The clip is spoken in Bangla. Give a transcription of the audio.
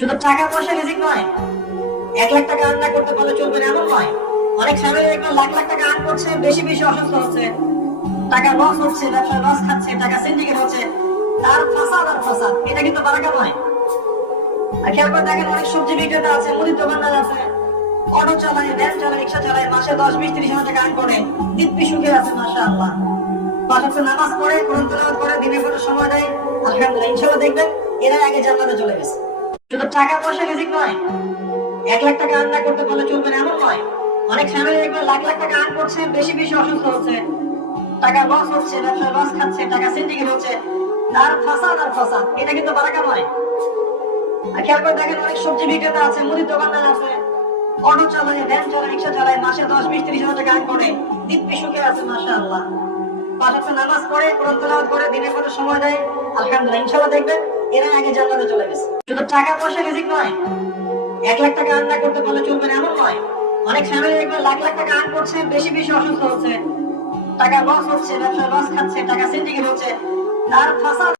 শুধু টাকা পয়সা রিজিক নয়, 1 লাখ টাকা আর্ন না করতে পারলে চলবে না এমন নয়। অনেক ফ্যামিলি দেখবেন লাখ লাখ টাকা আর্ন করছে, বেশি বেশি অসুস্থ হচ্ছে, টাকা লস হচ্ছে, ব্যবসায় লস খাচ্ছে, টাকা সিন্ডিকেট হচ্ছে, তার ফাসাদ আর ফাসাদ। এটা কিন্তু বারাকা নয়। আর খেয়াল করে দেখেন, অনেক সবজি বিক্রেতা আছে, মুদির দোকানদার আছে, অটো চালায়, ভ্যান চালায়, রিক্সা চালায়, মাসে 10, 20, 30 হাজার টাকা আর্ন করে, দিব্যি সুখে আছে মাশাআল্লাহ। পাঁচ ওয়াক্ত নামাজ পড়ে, কোরআন তেলাওয়াত করে, দিনে কোনো সময় দেয়, আলহামদুলিল্লাহ। ইনশাআল্লাহ দেখবেন এরা আগে জান্নাতে চলে গেছে। শুধু টাকা পয়সা রিজিক নয়, 1 লাখ টাকা আর্ন না করতে পারলে চলবে না এমন নয়। অনেক ফ্যামিলি দেখবেন লাখ লাখ টাকা আর্ন করছে, বেশি বেশি অসুস্থ হচ্ছে, টাকা লস হচ্ছে, ব্যবসায় লস খাচ্ছে, টাকা সিন্ডিকেট হচ্ছে, তার ফাসাদ আর ফাসাদ। এটা কিন্তু বারাকা নয়। আর খেয়াল করে দেখেন, অনেক সবজি বিক্রেতা আছে, মুদির দোকানদার আছে, অটো চালায়, ভ্যান চালায়, রিক্সা চালায়, মাসে 10, 20, 30 হাজার টাকা আর্ন করে, দিব্যি সুখে আছে মাশাআল্লাহ। পাঁচ ওয়াক্ত নামাজ পড়ে, কোরআন তেলাওয়াত করে, দিনে কোনো সময় দেয়, আলহামদুলিল্লাহ। ইনশাআল্লাহ দেখবেন এরা আগে জান্নাতে চলে গেছে। শুধু টাকা পয়সা রিজিক নয়, 1 লাখ টাকা আর্ন না করতে পারলে চলবে না এমন নয়। অনেক ফ্যামিলি দেখবেন লাখ লাখ টাকা আর্ন করছে, বেশি বেশি অসুস্থ হচ্ছে, টাকা লস হচ্ছে, ব্যবসায় লস খাচ্ছে, টাকা সিন্ডিকেট হচ্ছে, তার ফাসাদ